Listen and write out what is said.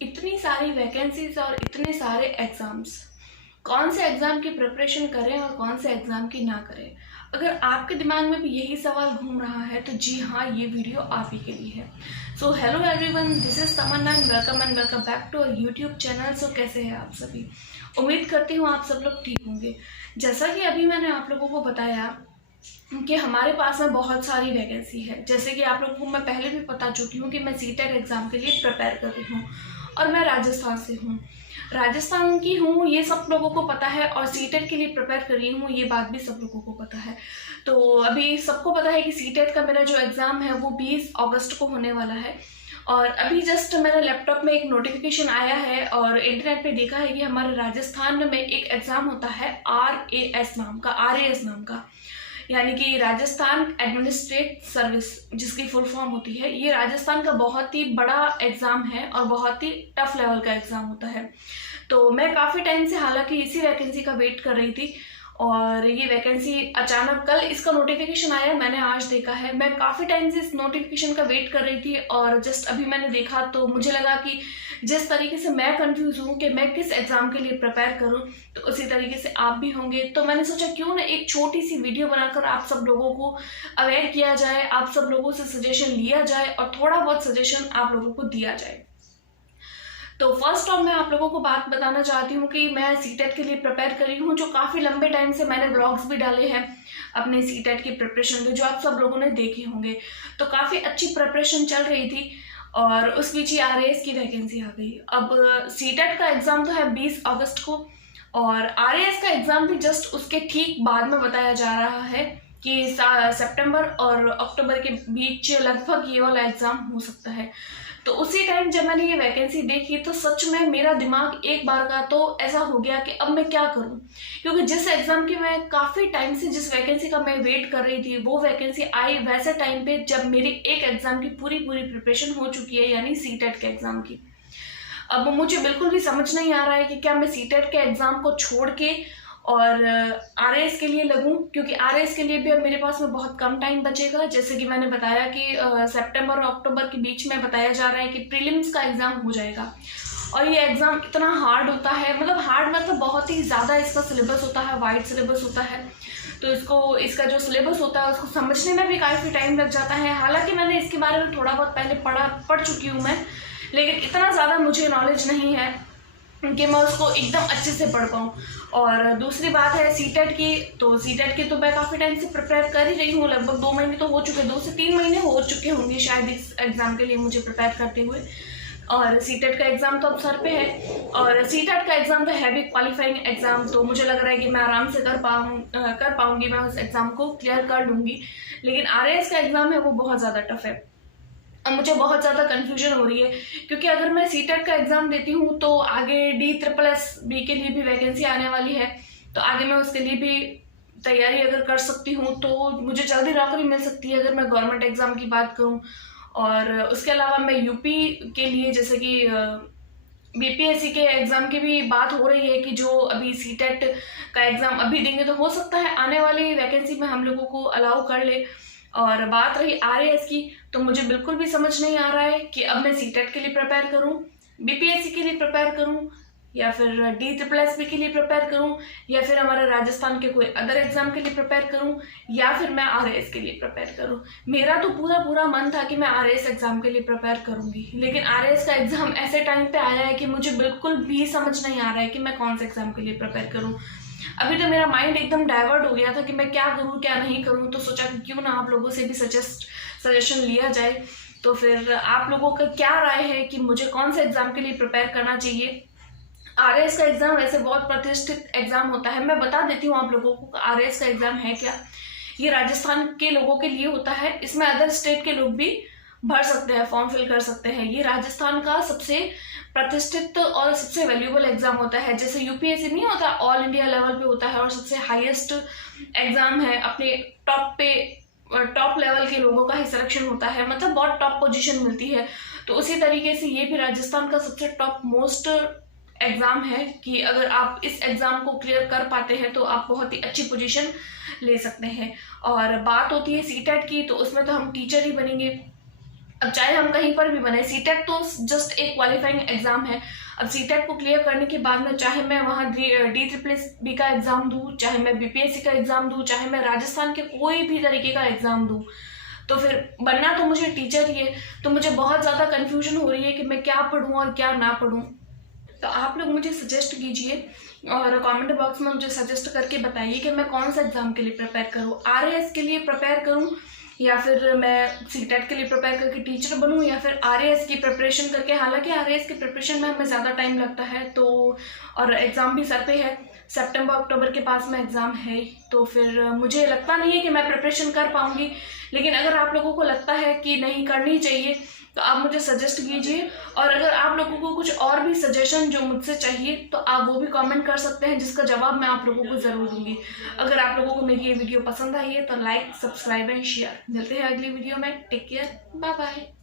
इतनी सारी वैकेंसीज और इतने सारे एग्ज़ाम्स, कौन से एग्ज़ाम की प्रिपरेशन करें और कौन से एग्ज़ाम की ना करें। अगर आपके दिमाग में भी यही सवाल घूम रहा है तो जी हाँ, ये वीडियो आप ही के लिए है। So hello everyone, this is Tamanna and welcome back to our YouTube channel. So कैसे हैं आप सभी? उम्मीद करती हूँ आप सब लोग ठीक होंगे। जैसा कि अभी मैंने आप लोगों को बताया कि हमारे पास में बहुत सारी वैकेंसी है। जैसे कि आप लोगों को मैं पहले भी बता चुकी हूँ कि मैं सीटेट एग्ज़ाम के लिए प्रिपेयर कर रही हूँ और मैं राजस्थान से हूँ, राजस्थान की हूँ, ये सब लोगों को पता है। और सीटेट के लिए प्रिपेयर कर रही हूँ, ये बात भी सब लोगों को पता है। तो अभी सबको पता है कि सीटेट का मेरा जो एग्ज़ाम है वो 20 अगस्त को होने वाला है। और अभी जस्ट मेरे लैपटॉप में एक नोटिफिकेशन आया है और इंटरनेट पे देखा है कि हमारे राजस्थान में एक एग्ज़ाम होता है RAS नाम का, यानी कि राजस्थान एडमिनिस्ट्रेट सर्विस, जिसकी फुल फॉर्म होती है। ये राजस्थान का बहुत ही बड़ा एग्ज़ाम है और बहुत ही टफ लेवल का एग्ज़ाम होता है। तो मैं काफ़ी टाइम से हालांकि इसी वैकेंसी का वेट कर रही थी और ये वैकेंसी अचानक कल इसका नोटिफिकेशन आया, मैंने आज देखा है। मैं काफ़ी टाइम से इस नोटिफिकेशन का वेट कर रही थी और जस्ट अभी मैंने देखा तो मुझे लगा कि जिस तरीके से मैं कंफ्यूज हूँ कि मैं किस एग्ज़ाम के लिए प्रिपेयर करूँ, तो उसी तरीके से आप भी होंगे। तो मैंने सोचा क्यों ना एक छोटी सी वीडियो बनाकर आप सब लोगों को अवेयर किया जाए, आप सब लोगों से सजेशन लिया जाए और थोड़ा बहुत सजेशन आप लोगों को दिया जाए। तो फर्स्ट ऑफ मैं आप लोगों को बात बताना चाहती हूँ कि मैं सीटेट के लिए प्रिपेयर कर रही हूँ, जो काफ़ी लंबे टाइम से मैंने ब्लॉग्स भी डाले हैं अपने सीटेट की प्रिपरेशन के, जो आप सब लोगों ने देखे होंगे। तो काफ़ी अच्छी प्रिपरेशन चल रही थी और उस बीच ही RAS की वैकेंसी आ गई। अब सीटेट का एग्ज़ाम तो है 20 अगस्त को और RAS का एग्ज़ाम भी जस्ट उसके ठीक बाद में बताया जा रहा है कि सितंबर और अक्टूबर के बीच लगभग ये वाला एग्ज़ाम हो सकता है। तो उसी टाइम जब मैंने ये वैकेंसी देखी तो सच में मेरा दिमाग एक बार का तो ऐसा हो गया कि अब मैं क्या करूं, क्योंकि जिस एग्ज़ाम की मैं काफ़ी टाइम से जिस वैकेंसी का मैं वेट कर रही थी वो वैकेंसी आई वैसे टाइम पे जब मेरी एक एग्ज़ाम की पूरी प्रिपरेशन हो चुकी है, यानी सीटेट के एग्ज़ाम की। अब मुझे बिल्कुल भी समझ नहीं आ रहा है कि क्या मैं सीटेट के एग्ज़ाम को छोड़ के और RAS के लिए लगूं, क्योंकि RAS के लिए भी अब मेरे पास में बहुत कम टाइम बचेगा। जैसे कि मैंने बताया कि सितंबर और अक्टूबर के बीच में बताया जा रहा है कि प्रीलिम्स का एग्ज़ाम हो जाएगा और ये एग्ज़ाम इतना हार्ड होता है, मतलब बहुत ही ज़्यादा इसका सिलेबस होता है, वाइड सिलेबस होता है। तो इसका जो सिलेबस होता है उसको समझने में भी काफ़ी टाइम लग जाता है। हालांकि मैंने इसके बारे में थोड़ा बहुत पहले पढ़ चुकी हूँ मैं, लेकिन इतना ज़्यादा मुझे नॉलेज नहीं है कि मैं उसको एकदम अच्छे से पढ़ पाऊँ। और दूसरी बात है सीटेट की, तो सीटेट की तो मैं काफ़ी टाइम से प्रिपेयर कर ही रही हूँ, लगभग 2 महीने तो हो चुके, 2 से 3 महीने हो चुके होंगे शायद इस एग्ज़ाम के लिए मुझे प्रिपेयर करते हुए। और सीटेट का एग्ज़ाम तो अब सर पे है और सीटेट का एग्ज़ाम तो है भी क्वालिफाइंग एग्ज़ाम, तो मुझे लग रहा है कि मैं आराम से कर पाऊँगी, मैं उस एग्ज़ाम को क्लियर कर लूँगी। लेकिन RAS का एग्ज़ाम है वो बहुत ज़्यादा टफ है। अब मुझे बहुत ज़्यादा कन्फ्यूजन हो रही है, क्योंकि अगर मैं सीटेट का एग्ज़ाम देती हूँ तो आगे DSSB के लिए भी वैकेंसी आने वाली है, तो आगे मैं उसके लिए भी तैयारी अगर कर सकती हूँ तो मुझे जल्दी नौकरी मिल सकती है अगर मैं गवर्नमेंट एग्ज़ाम की बात करूँ। और उसके अलावा मैं यूपी के लिए, जैसे कि BPSC के एग्ज़ाम की भी बात हो रही है कि जो अभी सीटेट का एग्ज़ाम अभी देंगे तो हो सकता है आने वाली वैकेंसी में हम लोगों को अलाउ कर ले। और बात रही RAS की, तो मुझे बिल्कुल भी समझ नहीं आ रहा है कि अब मैं सीटेट के लिए प्रिपेयर करूं, BPSC के लिए प्रिपेयर करूं, या फिर DSSB के लिए प्रिपेयर करूं, या फिर हमारे राजस्थान के कोई अदर एग्ज़ाम के लिए प्रिपेयर करूं, या फिर मैं RAS के लिए प्रिपेयर करूं। मेरा तो पूरा मन था कि मैं RAS एग्ज़ाम के लिए प्रिपेयर करूंगी, लेकिन RAS का एग्ज़ाम ऐसे टाइम पे आया है कि मुझे बिल्कुल भी समझ नहीं आ रहा है कि मैं कौन से एग्ज़ाम के लिए प्रिपेयर करूँ। अभी तो मेरा माइंड एकदम डाइवर्ट हो गया था कि मैं क्या करूँ क्या नहीं करूँ, तो सोचा कि क्यों ना आप लोगों से भी सजेशन लिया जाए। तो फिर आप लोगों का क्या राय है कि मुझे कौन से एग्ज़ाम के लिए प्रिपेयर करना चाहिए। RAS का एग्ज़ाम वैसे बहुत प्रतिष्ठित एग्ज़ाम होता है, मैं बता देती हूँ आप लोगों को RAS का एग्ज़ाम है क्या। ये राजस्थान के लोगों के लिए होता है, इसमें अदर स्टेट के लोग भी भर सकते हैं, फॉर्म फिल कर सकते हैं। ये राजस्थान का सबसे प्रतिष्ठित और सबसे वैल्यूएबल एग्ज़ाम होता है। जैसे UPSC नहीं होता, ऑल इंडिया लेवल पे होता है और सबसे हाईएस्ट एग्ज़ाम है, अपने टॉप लेवल के लोगों का ही सिलेक्शन होता है, मतलब बहुत टॉप पोजीशन मिलती है। तो उसी तरीके से ये भी राजस्थान का सबसे टॉप मोस्ट एग्ज़ाम है कि अगर आप इस एग्ज़ाम को क्लियर कर पाते हैं तो आप बहुत ही अच्छी पोजीशन ले सकते हैं। और बात होती है सीटेट की, तो उसमें तो हम टीचर ही बनेंगे। अब चाहे हम कहीं पर भी बने, सीटेट तो जस्ट एक क्वालिफाइंग एग्जाम है। अब सीटेट को क्लियर करने के बाद में चाहे मैं वहाँ DSSB का एग्जाम दूँ, चाहे मैं BPSC का एग्जाम दूँ, चाहे मैं राजस्थान के कोई भी तरीके का एग्जाम दूँ, तो फिर बनना तो मुझे टीचर ही है। तो मुझे बहुत ज़्यादा कन्फ्यूजन हो रही है कि मैं क्या पढ़ूँ और क्या ना पढ़ूँ। तो आप लोग मुझे सजेस्ट कीजिए और कमेंट बॉक्स में मुझे सजेस्ट करके बताइए कि मैं कौन सा एग्जाम के लिए प्रिपेयर करूँ, RAS के लिए प्रिपेयर करूँ, या फिर मैं सीटेट के लिए प्रिपेयर करके टीचर बनूं, या फिर RAS की प्रिपरेशन करके। हालांकि RAS की प्रिपरेशन में हमें ज़्यादा टाइम लगता है, तो और एग्ज़ाम भी सर पे है, सितंबर अक्टूबर के पास में एग्ज़ाम है, तो फिर मुझे लगता नहीं है कि मैं प्रिपरेशन कर पाऊंगी। लेकिन अगर आप लोगों को लगता है कि नहीं करनी चाहिए तो आप मुझे सजेस्ट कीजिए। और अगर आप लोगों को कुछ और भी सजेशन जो मुझसे चाहिए तो आप वो भी कमेंट कर सकते हैं, जिसका जवाब मैं आप लोगों को ज़रूर दूंगी। अगर आप लोगों को मेरी ये वीडियो पसंद आई है तो लाइक, सब्सक्राइब एंड शेयर। मिलते हैं अगली वीडियो में। Take care, bye bye.